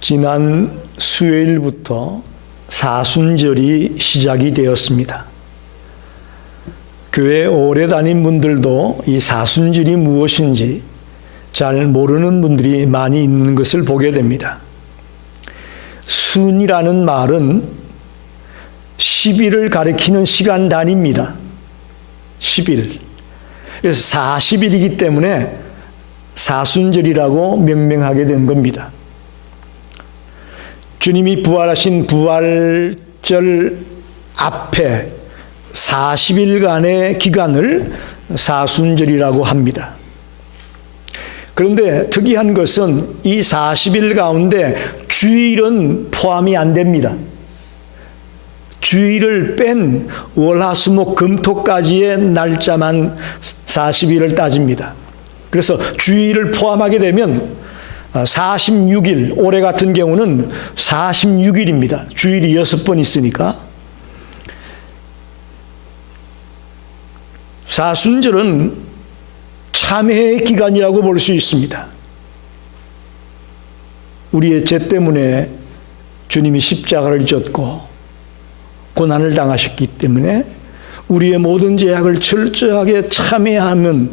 지난 수요일부터 사순절이 시작이 되었습니다. 교회 오래 다닌 분들도 이 사순절이 무엇인지 잘 모르는 분들이 많이 있는 것을 보게 됩니다. 순이라는 말은 10일을 가리키는 시간 단위입니다. 10일. 그래서 40일이기 때문에 사순절이라고 명명하게 된 겁니다. 주님이 부활하신 부활절 앞에 40일간의 기간을 사순절이라고 합니다. 그런데 특이한 것은 이 40일 가운데 주일은 포함이 안 됩니다. 주일을 뺀 월화수목금토까지의 날짜만 40일을 따집니다. 그래서 주일을 포함하게 되면 46일, 올해 같은 경우는 46일입니다. 주일이 6번 있으니까. 사순절은 참회의 기간이라고 볼 수 있습니다. 우리의 죄 때문에 주님이 십자가를 졌고 고난을 당하셨기 때문에 우리의 모든 죄악을 철저하게 참회하는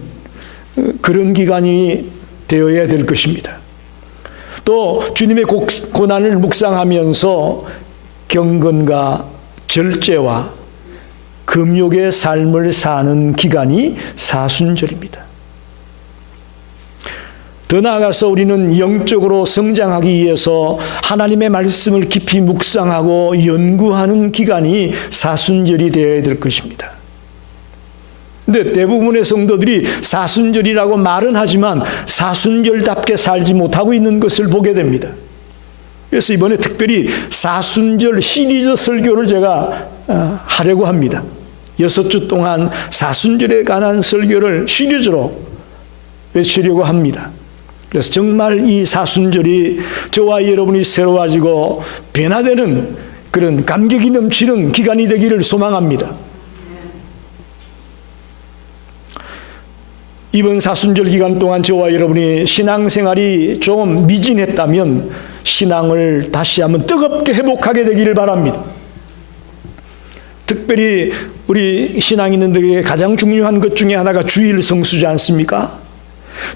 그런 기간이 되어야 될 것입니다. 또 주님의 고난을 묵상하면서 경건과 절제와 금욕의 삶을 사는 기간이 사순절입니다. 더 나아가서 우리는 영적으로 성장하기 위해서 하나님의 말씀을 깊이 묵상하고 연구하는 기간이 사순절이 되어야 될 것입니다. 근데 대부분의 성도들이 사순절이라고 말은 하지만 사순절답게 살지 못하고 있는 것을 보게 됩니다. 그래서 이번에 특별히 사순절 시리즈 설교를 제가 하려고 합니다. 6주 동안 사순절에 관한 설교를 시리즈로 외치려고 합니다. 그래서 정말 이 사순절이 저와 여러분이 새로워지고 변화되는 그런 감격이 넘치는 기간이 되기를 소망합니다. 이번 사순절 기간 동안 저와 여러분이 신앙생활이 좀 미진했다면 신앙을 다시 한번 뜨겁게 회복하게 되기를 바랍니다. 특별히 우리 신앙인들에게 가장 중요한 것 중에 하나가 주일 성수지 않습니까?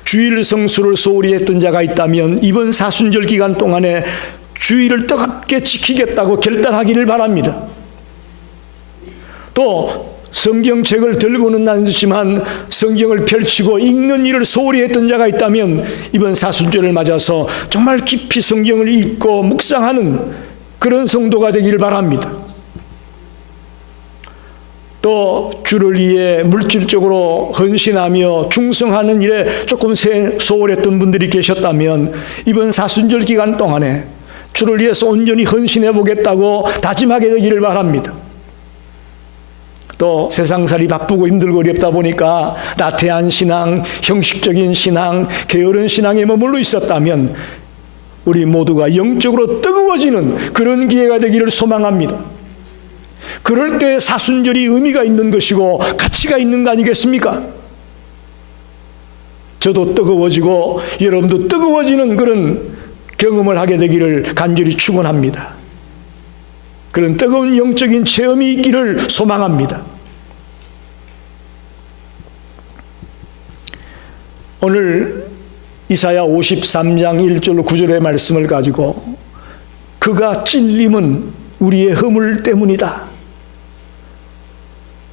주일 성수를 소홀히 했던 자가 있다면 이번 사순절 기간 동안에 주일을 뜨겁게 지키겠다고 결단하기를 바랍니다. 또 성경책을 들고는 다니지만 성경을 펼치고 읽는 일을 소홀히 했던 자가 있다면 이번 사순절을 맞아서 정말 깊이 성경을 읽고 묵상하는 그런 성도가 되기를 바랍니다. 또 주를 위해 물질적으로 헌신하며 충성하는 일에 조금 소홀했던 분들이 계셨다면 이번 사순절 기간 동안에 주를 위해서 온전히 헌신해 보겠다고 다짐하게 되기를 바랍니다. 또 세상살이 바쁘고 힘들고 어렵다 보니까 나태한 신앙, 형식적인 신앙, 게으른 신앙에 머물러 있었다면 우리 모두가 영적으로 뜨거워지는 그런 기회가 되기를 소망합니다. 그럴 때 사순절이 의미가 있는 것이고 가치가 있는 거 아니겠습니까? 저도 뜨거워지고 여러분도 뜨거워지는 그런 경험을 하게 되기를 간절히 축원합니다. 그런 뜨거운 영적인 체험이 있기를 소망합니다. 오늘 이사야 53장 1절로 9절의 말씀을 가지고 그가 찔림은 우리의 허물 때문이다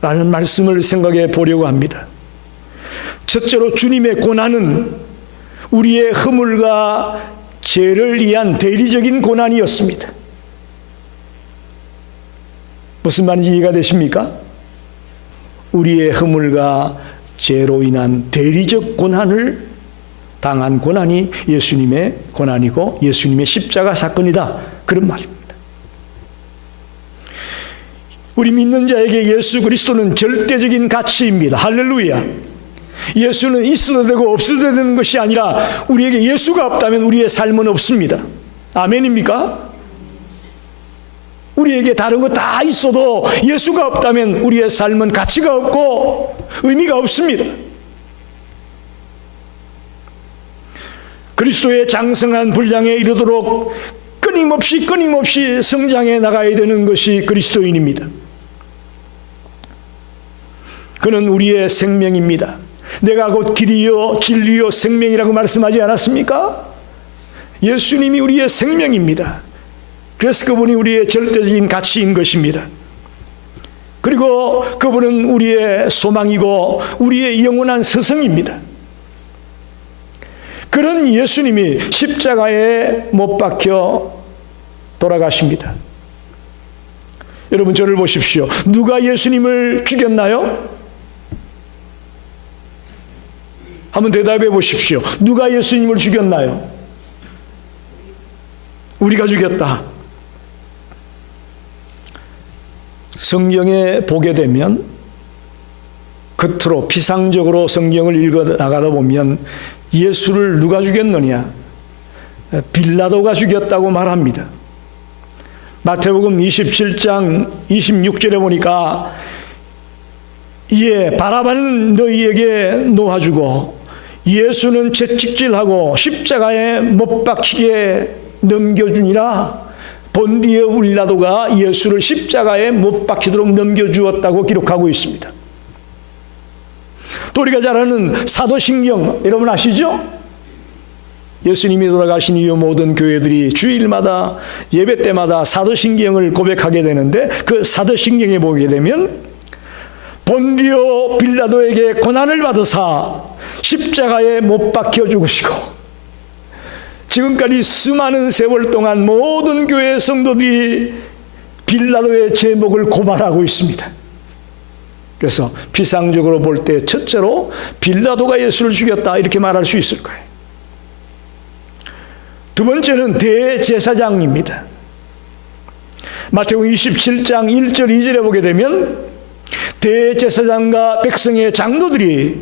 라는 말씀을 생각해 보려고 합니다. 첫째로 주님의 고난은 우리의 허물과 죄를 위한 대리적인 고난이었습니다. 무슨 말인지 이해가 되십니까? 우리의 허물과 죄로 인한 대리적 고난을 당한 고난이 예수님의 고난이고 예수님의 십자가 사건이다. 그런 말입니다. 우리 믿는 자에게 예수 그리스도는 절대적인 가치입니다. 할렐루야. 예수는 있어도 되고 없어도 되는 것이 아니라 우리에게 예수가 없다면 우리의 삶은 없습니다. 아멘입니까? 우리에게 다른 거 다 있어도 예수가 없다면 우리의 삶은 가치가 없고 의미가 없습니다. 그리스도의 장성한 분량에 이르도록 끊임없이 성장해 나가야 되는 것이 그리스도인입니다. 그는 우리의 생명입니다. 내가 곧 길이요 진리요 생명이라고 말씀하지 않았습니까? 예수님이 우리의 생명입니다. 그래서 그분이 우리의 절대적인 가치인 것입니다. 그리고 그분은 우리의 소망이고 우리의 영원한 스승입니다. 그런 예수님이 십자가에 못 박혀 돌아가십니다. 여러분 저를 보십시오. 누가 예수님을 죽였나요? 한번 대답해 보십시오. 누가 예수님을 죽였나요? 우리가 죽였다. 성경에 보게 되면 겉으로 피상적으로 성경을 읽어 나가다 보면 예수를 누가 죽였느냐? 빌라도가 죽였다고 말합니다. 마태복음 27장 26절에 보니까 이에 바라바는 너희에게 놓아주고 예수는 채찍질하고 십자가에 못 박히게 넘겨주니라. 본디오 빌라도가 예수를 십자가에 못 박히도록 넘겨주었다고 기록하고 있습니다. 또 우리가 잘 아는 사도신경 여러분 아시죠? 예수님이 돌아가신 이후 모든 교회들이 주일마다 예배 때마다 사도신경을 고백하게 되는데 그 사도신경에 보게 되면 본디오 빌라도에게 고난을 받으사 십자가에 못 박혀 죽으시고 지금까지 수많은 세월 동안 모든 교회 성도들이 빌라도의 제목을 고발하고 있습니다. 그래서 피상적으로 볼 때 첫째로 빌라도가 예수를 죽였다 이렇게 말할 수 있을 거예요. 두 번째는 대제사장입니다. 마태복음 27장 1절 2절에 보게 되면 대제사장과 백성의 장로들이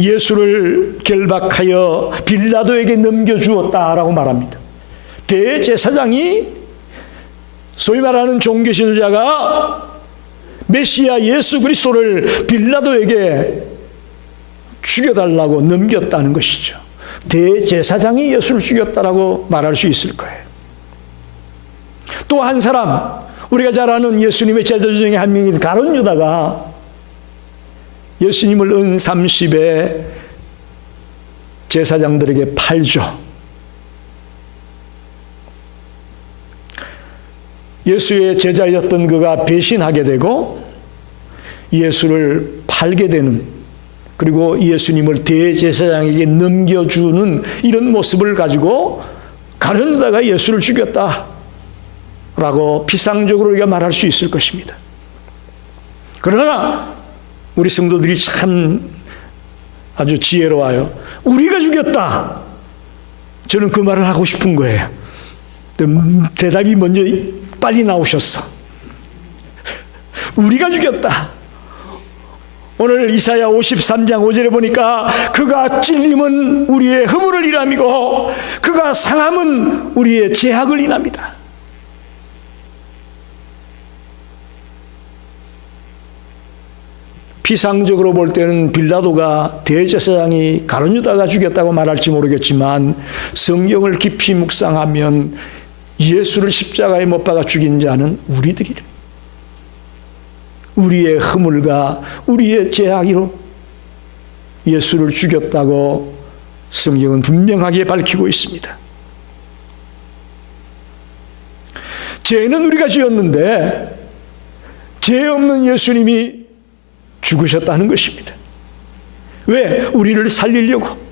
예수를 결박하여 빌라도에게 넘겨주었다라고 말합니다. 대제사장이 소위 말하는 종교 지도자가 메시아 예수 그리스도를 빌라도에게 죽여달라고 넘겼다는 것이죠. 대제사장이 예수를 죽였다라고 말할 수 있을 거예요. 또 한 사람, 우리가 잘 아는 예수님의 제자 중에 한 명인 가룟 유다가 예수님을 은 30에 제사장들에게 팔죠. 예수의 제자였던 그가 배신하게 되고 예수를 팔게 되는, 그리고 예수님을 대제사장에게 넘겨주는 이런 모습을 가지고 가룟 유다가 예수를 죽였다라고 피상적으로 우리가 말할 수 있을 것입니다. 그러나 우리 성도들이 참 아주 지혜로워요. 우리가 죽였다. 저는 그 말을 하고 싶은 거예요. 대답이 먼저 빨리 나오셨어. 우리가 죽였다. 오늘 이사야 53장 5절에 보니까 그가 찔림은 우리의 허물을 인함이고 그가 상함은 우리의 죄악을 인합니다. 피상적으로 볼 때는 빌라도가 대제사장이 가룟 유다가 죽였다고 말할지 모르겠지만 성경을 깊이 묵상하면 예수를 십자가에 못 박아 죽인 자는 우리들이라. 우리의 허물과 우리의 죄악으로 예수를 죽였다고 성경은 분명하게 밝히고 있습니다. 죄는 우리가 지었는데 죄 없는 예수님이 죽으셨다는 것입니다. 왜? 우리를 살리려고.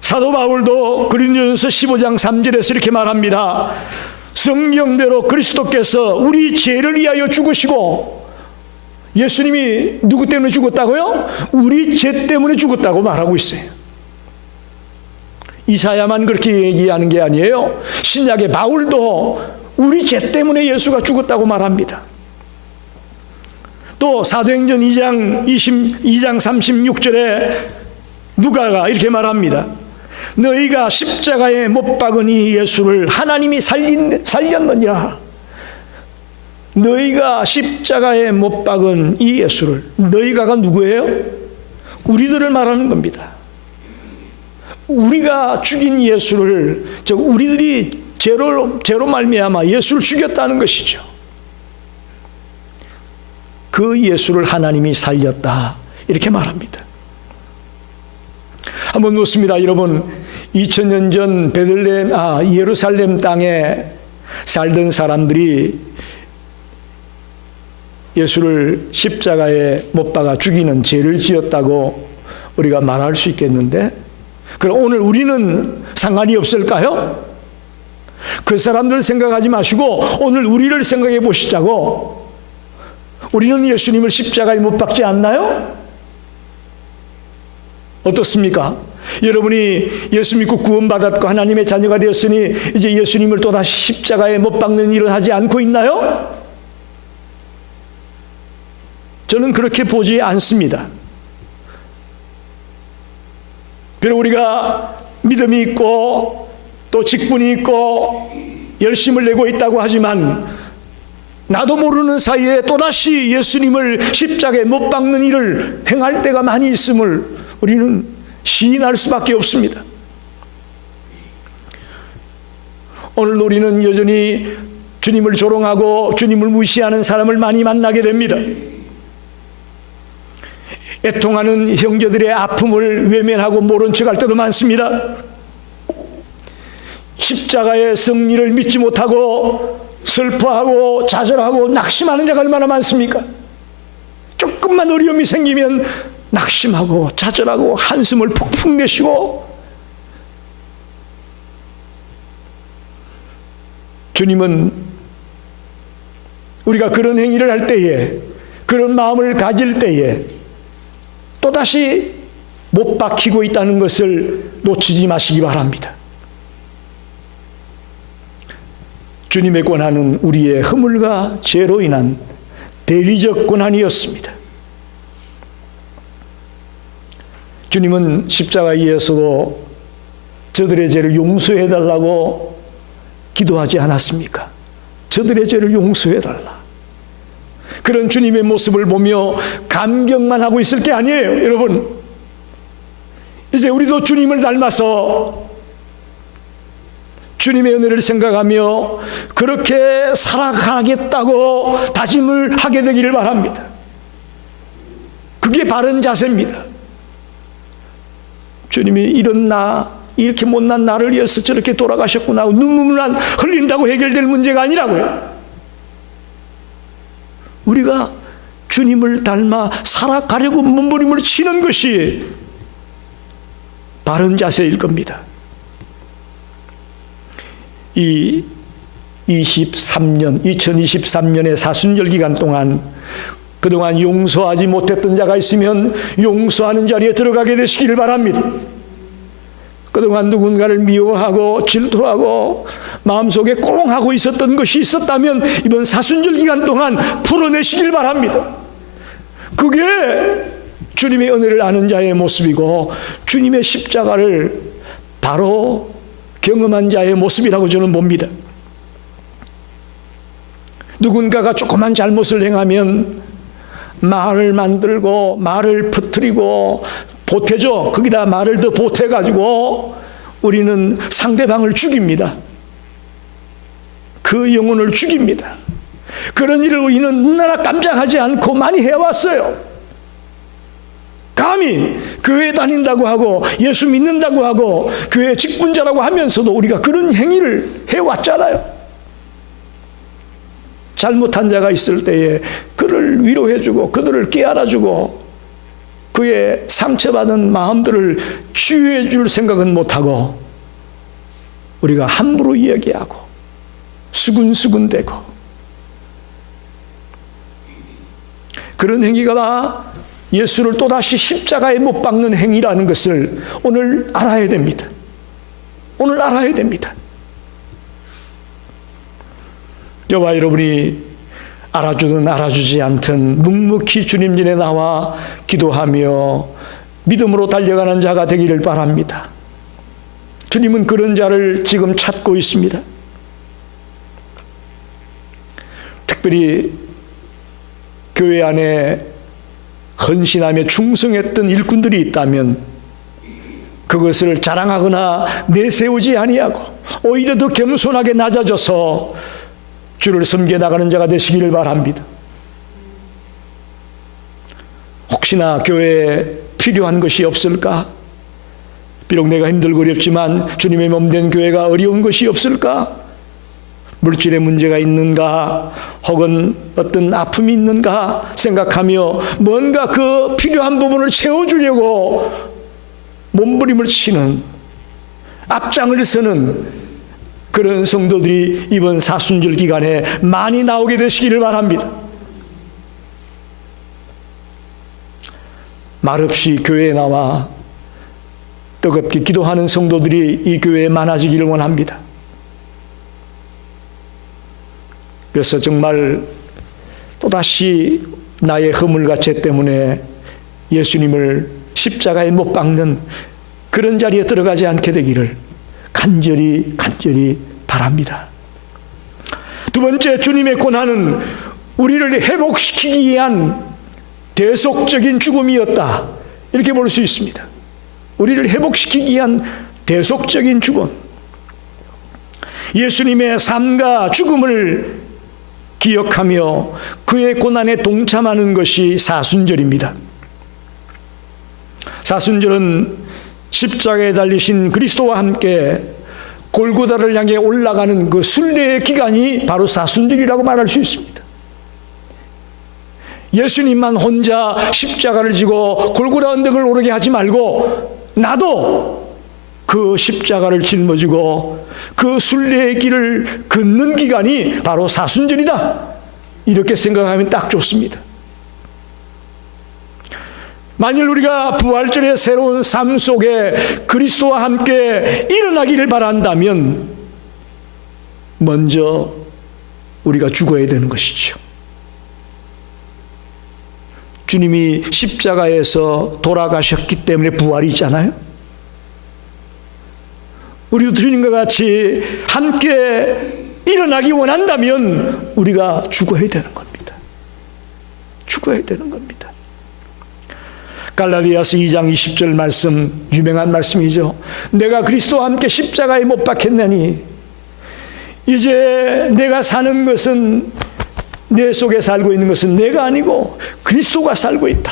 사도 바울도 고린도전서 15장 3절에서 이렇게 말합니다. 성경대로 그리스도께서 우리 죄를 위하여 죽으시고, 예수님이 누구 때문에 죽었다고요? 우리 죄 때문에 죽었다고 말하고 있어요. 이사야만 그렇게 얘기하는 게 아니에요. 신약의 바울도 우리 죄 때문에 예수가 죽었다고 말합니다. 또 사도행전 2장 36절에 누가가 이렇게 말합니다. 너희가 십자가에 못 박은 이 예수를 하나님이 살렸느니라. 너희가 십자가에 못 박은 이 예수를, 너희가가 누구예요? 우리들을 말하는 겁니다. 우리가 죽인 예수를, 우리들이 죄로 말미암아 예수를 죽였다는 것이죠. 그 예수를 하나님이 살렸다, 이렇게 말합니다. 한번 묻습니다. 여러분, 2000년 전 예루살렘 땅에 살던 사람들이 예수를 십자가에 못 박아 죽이는 죄를 지었다고 우리가 말할 수 있겠는데, 그럼 오늘 우리는 상관이 없을까요? 그 사람들 생각하지 마시고 오늘 우리를 생각해 보시자고. 우리는 예수님을 십자가에 못 박지 않나요? 어떻습니까? 여러분이 예수 믿고 구원받았고 하나님의 자녀가 되었으니 이제 예수님을 또다시 십자가에 못 박는 일을 하지 않고 있나요? 저는 그렇게 보지 않습니다. 비록 우리가 믿음이 있고 또 직분이 있고 열심을 내고 있다고 하지만 나도 모르는 사이에 또다시 예수님을 십자가에 못 박는 일을 행할 때가 많이 있음을 우리는 시인할 수밖에 없습니다. 오늘 우리는 여전히 주님을 조롱하고 주님을 무시하는 사람을 많이 만나게 됩니다. 애통하는 형제들의 아픔을 외면하고 모른 척할 때도 많습니다. 십자가의 승리를 믿지 못하고 슬퍼하고 좌절하고 낙심하는 자가 얼마나 많습니까? 조금만 어려움이 생기면 낙심하고 좌절하고 한숨을 푹푹 내쉬고, 주님은 우리가 그런 행위를 할 때에, 그런 마음을 가질 때에 또다시 못 박히고 있다는 것을 놓치지 마시기 바랍니다. 주님의 고난은 우리의 허물과 죄로 인한 대리적 고난이었습니다. 주님은 십자가에서도 저들의 죄를 용서해달라고 기도하지 않았습니까? 저들의 죄를 용서해달라. 그런 주님의 모습을 보며 감격만 하고 있을 게 아니에요, 여러분. 이제 우리도 주님을 닮아서 주님의 은혜를 생각하며 그렇게 살아가겠다고 다짐을 하게 되기를 바랍니다. 그게 바른 자세입니다. 주님이 이렇게 못난 나를 위해서 저렇게 돌아가셨구나, 눈물만 흘린다고 해결될 문제가 아니라고요. 우리가 주님을 닮아 살아가려고 몸부림을 치는 것이 바른 자세일 겁니다. 이 2023년의 사순절 기간 동안 그동안 용서하지 못했던 자가 있으면 용서하는 자리에 들어가게 되시기를 바랍니다. 그동안 누군가를 미워하고 질투하고 마음속에 꽁하고 있었던 것이 있었다면 이번 사순절 기간 동안 풀어내시길 바랍니다. 그게 주님의 은혜를 아는 자의 모습이고 주님의 십자가를 바로 경험한 자의 모습이라고 저는 봅니다. 누군가가 조그만 잘못을 행하면 말을 만들고 말을 퍼뜨리고 보태죠. 거기다 말을 더 보태가지고 우리는 상대방을 죽입니다. 그 영혼을 죽입니다. 그런 일을 우리는 너나 깜짝하지 않고 많이 해왔어요. 감히 교회 다닌다고 하고 예수 믿는다고 하고 교회 직분자라고 하면서도 우리가 그런 행위를 해왔잖아요. 잘못한 자가 있을 때에 그를 위로해주고 그들을 깨알아주고 그의 상처받은 마음들을 치유해 줄 생각은 못하고 우리가 함부로 이야기하고 수군수군대고 그런 행위가 예수를 또다시 십자가에 못 박는 행위라는 것을 오늘 알아야 됩니다. 오늘 알아야 됩니다. 저와 여러분이 알아주든 알아주지 않든 묵묵히 주님 전에 나와 기도하며 믿음으로 달려가는 자가 되기를 바랍니다. 주님은 그런 자를 지금 찾고 있습니다. 특별히 교회 안에 헌신하며 충성했던 일꾼들이 있다면 그것을 자랑하거나 내세우지 아니하고 오히려 더 겸손하게 낮아져서 주를 섬겨 나가는 자가 되시기를 바랍니다. 혹시나 교회에 필요한 것이 없을까? 비록 내가 힘들고 어렵지만 주님의 몸된 교회가 어려운 것이 없을까? 물질의 문제가 있는가? 혹은 어떤 아픔이 있는가? 생각하며 뭔가 그 필요한 부분을 채워주려고 몸부림을 치는, 앞장을 서는 그런 성도들이 이번 사순절 기간에 많이 나오게 되시기를 바랍니다. 말없이 교회에 나와 뜨겁게 기도하는 성도들이 이 교회에 많아지기를 원합니다. 그래서 정말 또다시 나의 허물과 죄 때문에 예수님을 십자가에 못 박는 그런 자리에 들어가지 않게 되기를 간절히 바랍니다. 두 번째, 주님의 고난은 우리를 회복시키기 위한 대속적인 죽음이었다, 이렇게 볼 수 있습니다. 우리를 회복시키기 위한 대속적인 죽음, 예수님의 삶과 죽음을 기억하며 그의 고난에 동참하는 것이 사순절입니다. 사순절은 십자가에 달리신 그리스도와 함께 골고다를 향해 올라가는 그 순례의 기간이 바로 사순절이라고 말할 수 있습니다. 예수님만 혼자 십자가를 지고 골고다 언덕을 오르게 하지 말고 나도 그 십자가를 짊어지고 그 순례의 길을 걷는 기간이 바로 사순절이다, 이렇게 생각하면 딱 좋습니다. 만일 우리가 부활절의 새로운 삶 속에 그리스도와 함께 일어나기를 바란다면 먼저 우리가 죽어야 되는 것이죠. 주님이 십자가에서 돌아가셨기 때문에 부활이 있잖아요. 우리도 주님과 같이 함께 일어나기 원한다면 우리가 죽어야 되는 겁니다. 죽어야 되는 겁니다. 갈라디아서 2장 20절 말씀, 유명한 말씀이죠. 내가 그리스도와 함께 십자가에 못 박혔나니 이제 내가 사는 것은, 내 속에 살고 있는 것은 내가 아니고 그리스도가 살고 있다.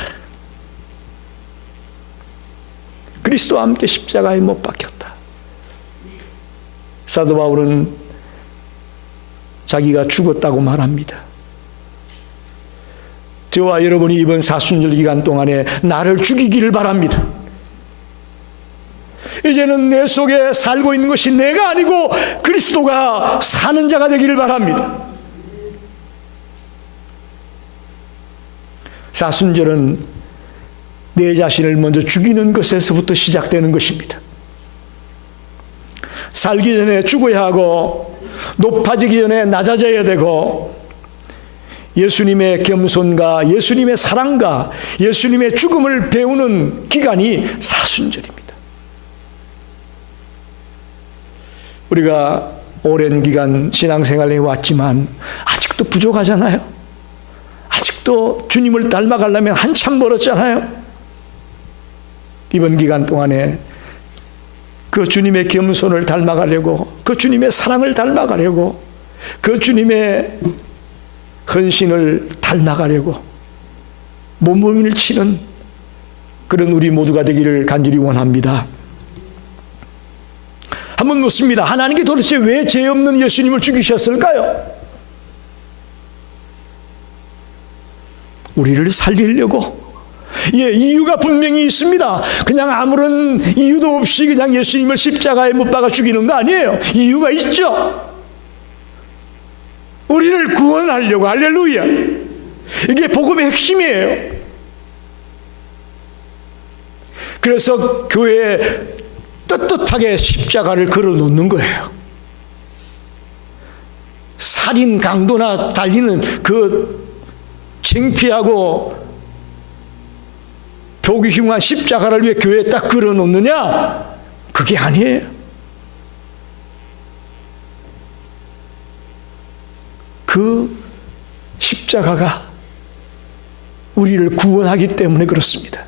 그리스도와 함께 십자가에 못 박혔다. 사도 바울은 자기가 죽었다고 말합니다. 저와 여러분이 이번 사순절 기간 동안에 나를 죽이기를 바랍니다. 이제는 내 속에 살고 있는 것이 내가 아니고 그리스도가 사는 자가 되기를 바랍니다. 사순절은 내 자신을 먼저 죽이는 것에서부터 시작되는 것입니다. 살기 전에 죽어야 하고 높아지기 전에 낮아져야 되고 예수님의 겸손과 예수님의 사랑과 예수님의 죽음을 배우는 기간이 사순절입니다. 우리가 오랜 기간 신앙생활을 해왔지만 아직도 부족하잖아요. 아직도 주님을 닮아가려면 한참 멀었잖아요. 이번 기간 동안에 그 주님의 겸손을 닮아가려고, 그 주님의 사랑을 닮아가려고, 그 주님의 헌신을 닮아가려고 몸부림을 치는 그런 우리 모두가 되기를 간절히 원합니다. 한번 묻습니다. 하나님께 도대체 왜 죄 없는 예수님을 죽이셨을까요? 우리를 살리려고. 이유가 분명히 있습니다. 그냥 아무런 이유도 없이 그냥 예수님을 십자가에 못 박아 죽이는 거 아니에요. 이유가 있죠. 우리를 구원하려고. 할렐루야. 이게 복음의 핵심이에요. 그래서 교회에 떳떳하게 십자가를 걸어놓는 거예요. 살인 강도나 달리는 그 창피하고 보기 흉한 십자가를 위해 교회에 딱 걸어놓느냐? 그게 아니에요. 그 십자가가 우리를 구원하기 때문에 그렇습니다.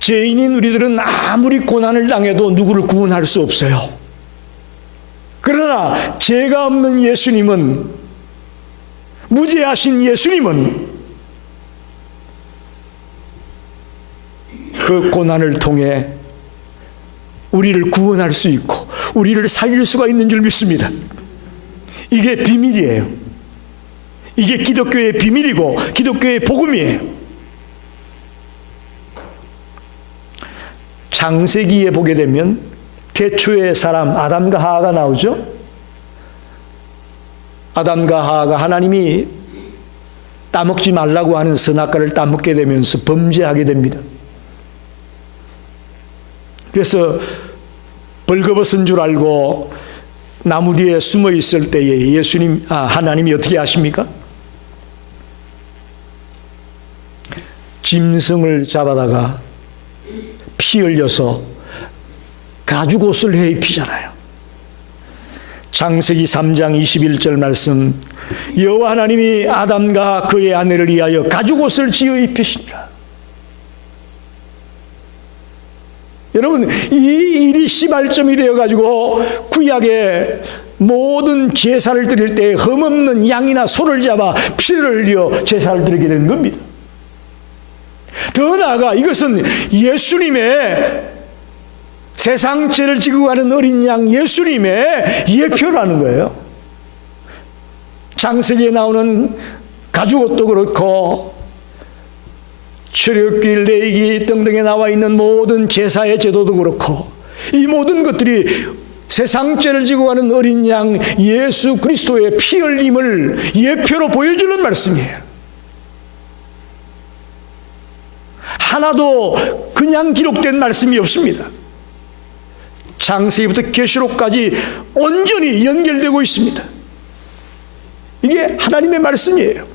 죄인인 우리들은 아무리 고난을 당해도 누구를 구원할 수 없어요. 그러나 죄가 없는 예수님은, 무죄하신 예수님은 그 고난을 통해 우리를 구원할 수 있고 우리를 살릴 수가 있는 줄 믿습니다. 이게 비밀이에요. 이게 기독교의 비밀이고 기독교의 복음이에요. 창세기에 보게 되면 태초의 사람 아담과 하와가 나오죠. 아담과 하와가 하나님이 따먹지 말라고 하는 선악과를 따먹게 되면서 범죄하게 됩니다. 그래서 벌거벗은 줄 알고 나무 뒤에 숨어 있을 때에 하나님이 어떻게 하십니까? 짐승을 잡아다가 피 흘려서 가죽옷을 해 입히잖아요. 창세기 3장 21절 말씀, 여호와 하나님이 아담과 그의 아내를 위하여 가죽옷을 지어 입히시니라. 여러분, 이 일이 시발점이 되어가지고 구약의 모든 제사를 드릴 때 흠없는 양이나 소를 잡아 피를 흘려 제사를 드리게 된 겁니다. 더 나아가 이것은 예수님의 세상 죄를 지고 가는 어린 양 예수님의 예표라는 거예요. 창세기에 나오는 가죽옷도 그렇고 출애굽기, 레위기 등등에 나와 있는 모든 제사의 제도도 그렇고 이 모든 것들이 세상 죄를 지고 가는 어린 양 예수 그리스도의 피 흘림을 예표로 보여주는 말씀이에요. 하나도 그냥 기록된 말씀이 없습니다. 창세기부터 계시록까지 온전히 연결되고 있습니다. 이게 하나님의 말씀이에요.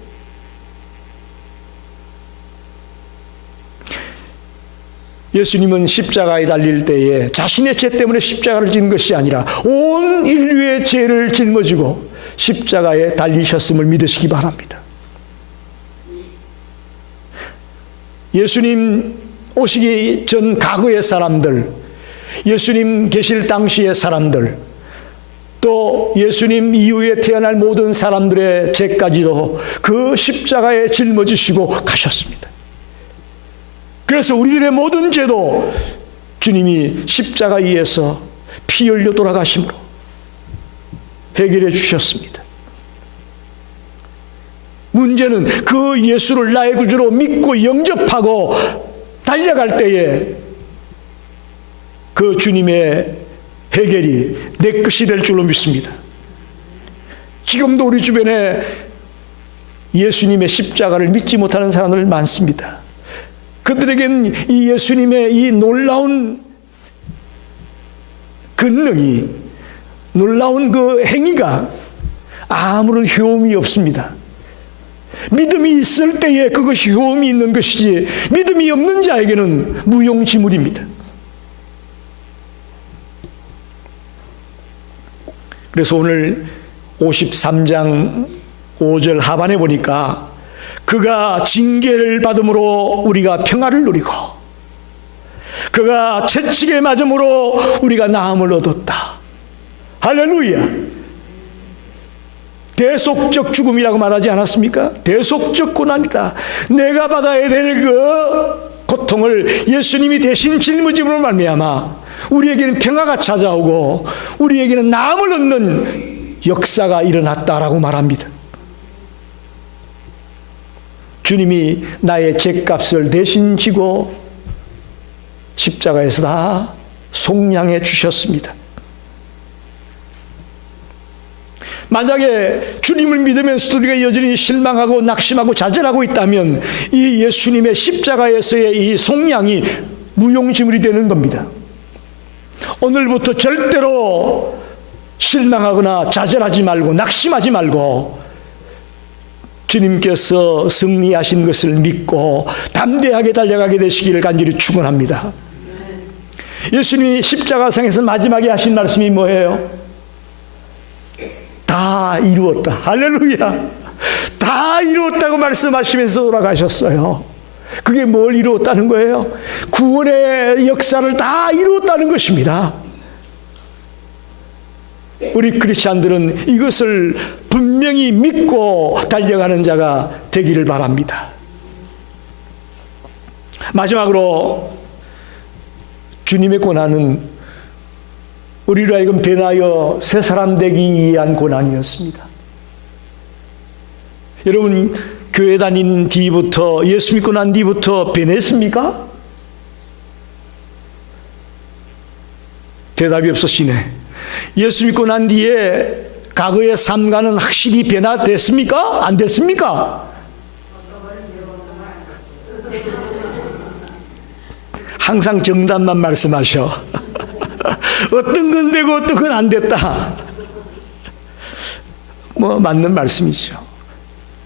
예수님은 십자가에 달릴 때에 자신의 죄 때문에 십자가를 진 것이 아니라 온 인류의 죄를 짊어지고 십자가에 달리셨음을 믿으시기 바랍니다. 예수님 오시기 전 과거의 사람들, 예수님 계실 당시의 사람들, 또 예수님 이후에 태어날 모든 사람들의 죄까지도 그 십자가에 짊어지시고 가셨습니다. 그래서 우리들의 모든 죄도 주님이 십자가 위에서 피 흘려 돌아가심으로 해결해 주셨습니다. 문제는 그 예수를 나의 구주로 믿고 영접하고 달려갈 때에 그 주님의 해결이 내 것이 될 줄로 믿습니다. 지금도 우리 주변에 예수님의 십자가를 믿지 못하는 사람들 많습니다. 그들에겐 이 예수님의 이 놀라운 권능이, 놀라운 그 행위가 아무런 효험이 없습니다. 믿음이 있을 때에 그것이 효험이 있는 것이지 믿음이 없는 자에게는 무용지물입니다. 그래서 오늘 53장 5절 하반에 보니까 그가 징계를 받음으로 우리가 평화를 누리고 그가 채찍에 맞음으로 우리가 나음을 얻었다. 할렐루야. 대속적 죽음이라고 말하지 않았습니까? 대속적 고난이다. 내가 받아야 될 그 고통을 예수님이 대신 짊어짐으로 말미암아 우리에게는 평화가 찾아오고 우리에게는 나음을 얻는 역사가 일어났다라고 말합니다. 주님이 나의 죄값을 대신 지고 십자가에서 다 속량해 주셨습니다. 만약에 주님을 믿으면서도 우리가 여전히 실망하고 낙심하고 좌절하고 있다면 이 예수님의 십자가에서의 이 속량이 무용지물이 되는 겁니다. 오늘부터 절대로 실망하거나 좌절하지 말고 낙심하지 말고 주님께서 승리하신 것을 믿고 담대하게 달려가게 되시기를 간절히 축원합니다. 예수님이 십자가상에서 마지막에 하신 말씀이 뭐예요? 다 이루었다. 할렐루야. 다 이루었다고 말씀하시면서 돌아가셨어요. 그게 뭘 이루었다는 거예요? 구원의 역사를 다 이루었다는 것입니다. 우리 크리스찬들은 이것을 분명히 믿고 달려가는 자가 되기를 바랍니다. 마지막으로 주님의 고난은 우리로 하여금 변하여 새 사람 되기 위한 고난이었습니다. 여러분, 교회 다닌 뒤부터, 예수 믿고 난 뒤부터 변했습니까? 대답이 없으시네. 예수 믿고 난 뒤에 과거의 삶과는 확실히 변화됐습니까? 안 됐습니까? 항상 정답만 말씀하셔. 어떤 건 되고 어떤 건 안 됐다. 맞는 말씀이죠.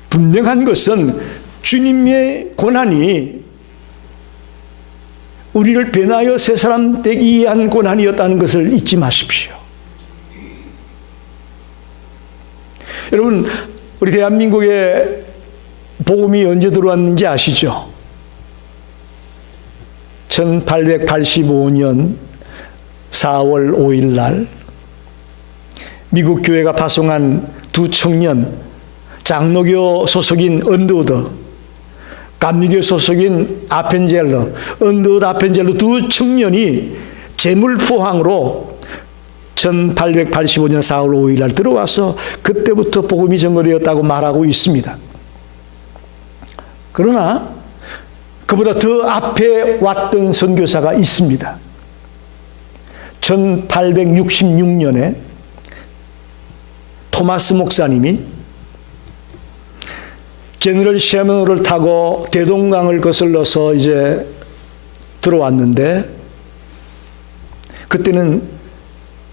분명한 것은 주님의 고난이 우리를 변하여 새 사람 되기 위한 고난이었다는 것을 잊지 마십시오. 여러분, 우리 대한민국에 복음이 언제 들어왔는지 아시죠? 1885년 4월 5일 날 미국 교회가 파송한 두 청년, 장로교 소속인 언더우드, 감리교 소속인 아펜젤러, 언더우드 아펜젤러 두 청년이 제물포항으로 1885년 4월 5일 날 들어와서 그때부터 복음이 전거되었다고 말하고 있습니다. 그러나 그보다 더 앞에 왔던 선교사가 있습니다. 1866년에 토마스 목사님이 제너럴 셰머를 타고 대동강을 거슬러서 이제 들어왔는데, 그때는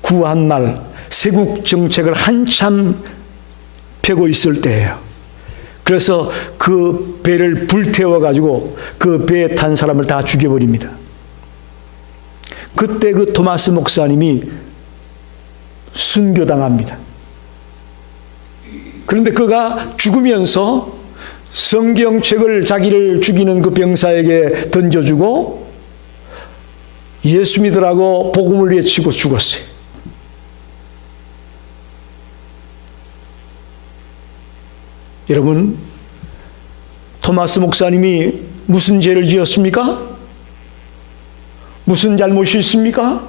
구한말 세국 정책을 한참 펴고 있을 때예요. 그래서 그 배를 불태워가지고 그 배에 탄 사람을 다 죽여버립니다. 그때 그 토마스 목사님이 순교당합니다. 그런데 그가 죽으면서 성경책을 자기를 죽이는 그 병사에게 던져주고 예수 믿으라고 복음을 외치고 죽었어요. 여러분, 토마스 목사님이 무슨 죄를 지었습니까? 무슨 잘못이 있습니까?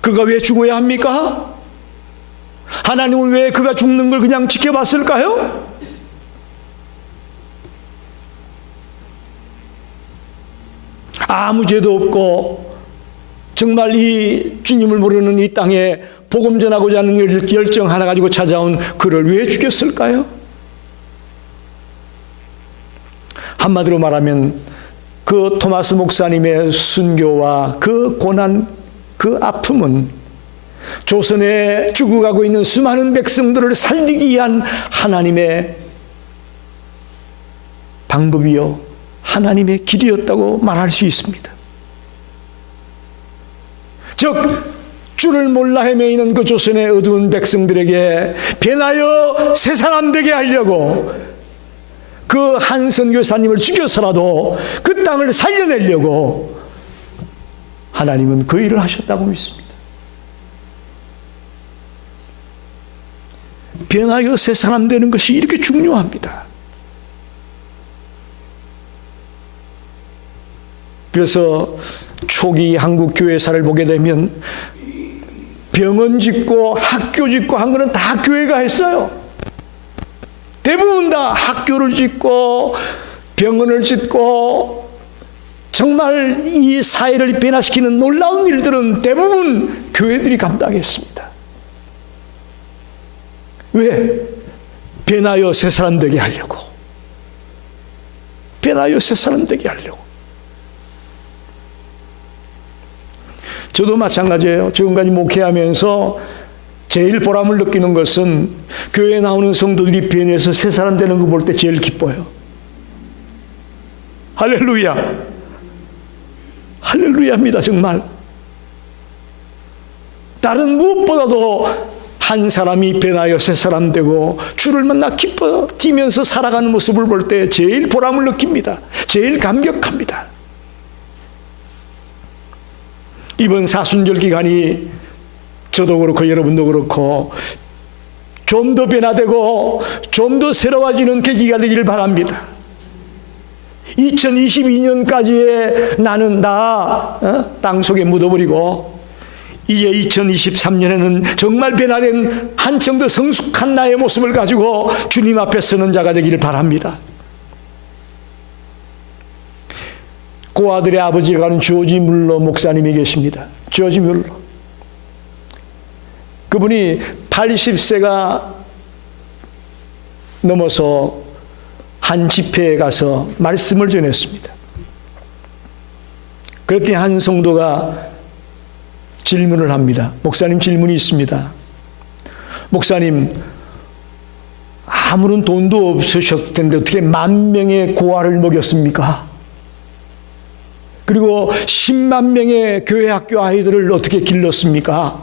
그가 왜 죽어야 합니까? 하나님은 왜 그가 죽는 걸 그냥 지켜봤을까요? 아무 죄도 없고 정말 이 주님을 모르는 이 땅에 복음 전하고자 하는 열정 하나 가지고 찾아온 그를 왜 죽였을까요? 한마디로 말하면 그 토마스 목사님의 순교와 그 고난, 그 아픔은 조선에 죽어가고 있는 수많은 백성들을 살리기 위한 하나님의 방법이요, 하나님의 길이었다고 말할 수 있습니다. 즉, 주를 몰라 헤매이는 그 조선의 어두운 백성들에게 변하여 새 사람 되게 하려고 그 한 선교사님을 죽여서라도 그 땅을 살려내려고 하나님은 그 일을 하셨다고 믿습니다. 변하여 새 사람 되는 것이 이렇게 중요합니다. 그래서 초기 한국 교회사를 보게 되면 병원 짓고 학교 짓고 한 거는 다 교회가 했어요. 대부분 다 학교를 짓고 병원을 짓고 정말 이 사회를 변화시키는 놀라운 일들은 대부분 교회들이 감당했습니다. 왜? 변하여 새 사람 되게 하려고. 변하여 새 사람 되게 하려고. 저도 마찬가지예요. 지금까지 목회하면서 제일 보람을 느끼는 것은 교회에 나오는 성도들이 변해서 새 사람 되는 거 볼 때 제일 기뻐요. 할렐루야. 할렐루야입니다. 정말. 다른 무엇보다도 한 사람이 변하여 새 사람 되고 주를 만나 기뻐 뛰면서 살아가는 모습을 볼 때 제일 보람을 느낍니다. 제일 감격합니다. 이번 사순절 기간이 저도 그렇고 여러분도 그렇고 좀 더 변화되고 좀 더 새로워지는 계기가 되기를 바랍니다. 2022년까지의 나는 다 땅속에 묻어버리고 이제 2023년에는 정말 변화된 한층 더 성숙한 나의 모습을 가지고 주님 앞에 서는 자가 되기를 바랍니다. 고아들의 아버지가 하는 조지 물러 목사님이 계십니다. 조지 물러. 그분이 80세가 넘어서 한 집회에 가서 말씀을 전했습니다. 그랬더니 한 성도가 질문을 합니다. 목사님, 질문이 있습니다. 목사님, 아무런 돈도 없으셨을 텐데 어떻게 10,000명의 고아를 먹였습니까? 그리고 10만 명의 교회 학교 아이들을 어떻게 길렀습니까?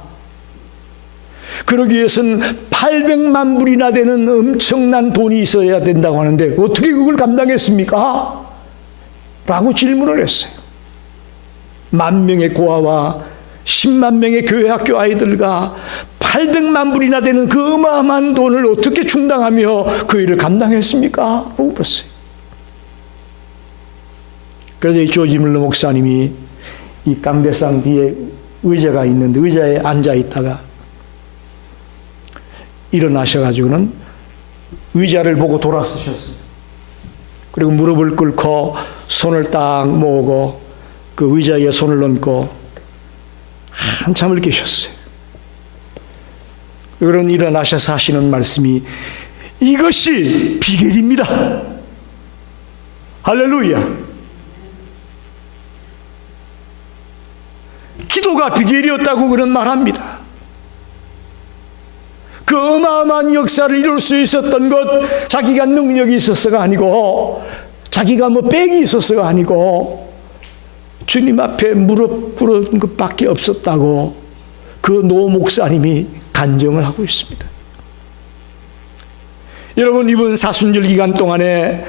그러기 위해서는 800만 불이나 되는 엄청난 돈이 있어야 된다고 하는데 어떻게 그걸 감당했습니까? 라고 질문을 했어요. 10,000명의 고아와 10만 명의 교회 학교 아이들과 800만 불이나 되는 그 어마어마한 돈을 어떻게 충당하며 그 일을 감당했습니까? 라고 물었어요. 그래서 이 조지 물러 목사님이 이 강대상 뒤에 의자가 있는데 의자에 앉아 있다가 일어나셔가지고는 의자를 보고 돌아서셨어요. 그리고 무릎을 꿇고 손을 딱 모으고 그 의자에 손을 얹고 한참을 계셨어요. 그런 일어나셔서 하시는 말씀이 이것이 비결입니다. 할렐루야. 기도가 비결이었다고 그런 말합니다. 그 어마어마한 역사를 이룰 수 있었던 것, 자기가 능력이 있어서가 아니고 자기가 뭐 빽이 있어서가 아니고 주님 앞에 무릎 꿇은 것밖에 없었다고 그 노 목사님이 간증을 하고 있습니다. 여러분, 이번 사순절 기간 동안에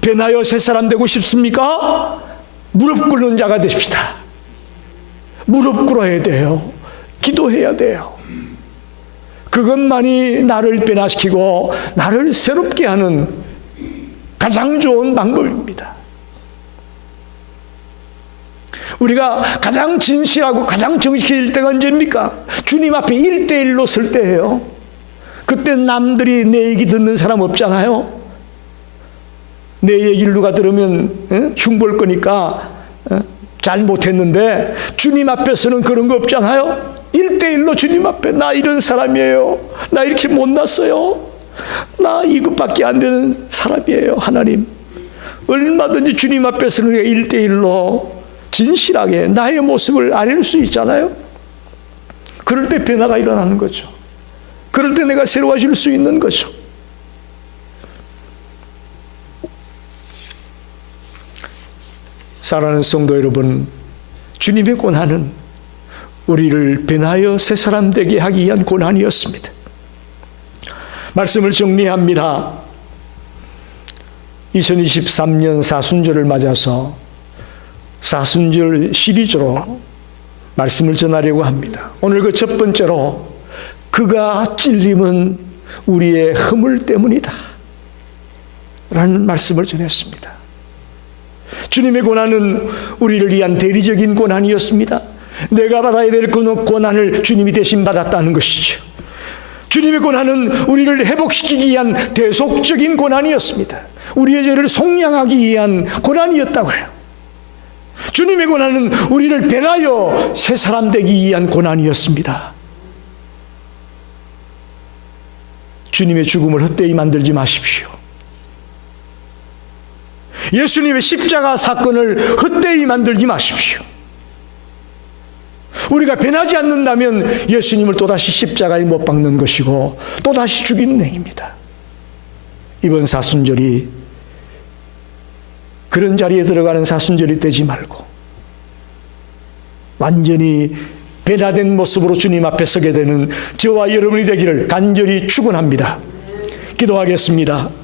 변하여 새 사람 되고 싶습니까? 무릎 꿇는 자가 됩시다. 무릎 꿇어야 돼요. 기도해야 돼요. 그것만이 나를 변화시키고 나를 새롭게 하는 가장 좋은 방법입니다. 우리가 가장 진실하고 가장 정직해질 때가 언제입니까? 주님 앞에 1대1로 설 때예요. 그때 남들이 내 얘기 듣는 사람 없잖아요. 내 얘기를 누가 들으면 흉볼 거니까 잘못했는데 주님 앞에서는 그런 거 없잖아요. 1대1로 주님 앞에 나 이런 사람이에요. 나 이렇게 못났어요. 나 이것밖에 안 되는 사람이에요. 하나님, 얼마든지 주님 앞에서는 우리가 1대1로 진실하게 나의 모습을 아릴 수 있잖아요. 그럴 때 변화가 일어나는 거죠. 그럴 때 내가 새로워질 수 있는 거죠. 사랑하는 성도 여러분, 주님의 고난은 우리를 변하여 새 사람 되게 하기 위한 고난이었습니다. 말씀을 정리합니다. 2023년 사순절을 맞아서 사순절 시리즈로 말씀을 전하려고 합니다. 오늘 그 첫 번째로 그가 찔림은 우리의 허물 때문이다 라는 말씀을 전했습니다. 주님의 고난은 우리를 위한 대리적인 고난이었습니다. 내가 받아야 될 그 고난을 주님이 대신 받았다는 것이죠. 주님의 고난은 우리를 회복시키기 위한 대속적인 고난이었습니다. 우리의 죄를 속량하기 위한 고난이었다고요. 주님의 고난은 우리를 변하여 새 사람 되기 위한 고난이었습니다. 주님의 죽음을 헛되이 만들지 마십시오. 예수님의 십자가 사건을 헛되이 만들지 마십시오. 우리가 변하지 않는다면 예수님을 또다시 십자가에 못 박는 것이고 또다시 죽이는 행위입니다. 이번 사순절이 그런 자리에 들어가는 사순절이 되지 말고 완전히 변화된 모습으로 주님 앞에 서게 되는 저와 여러분이 되기를 간절히 축원합니다. 기도하겠습니다.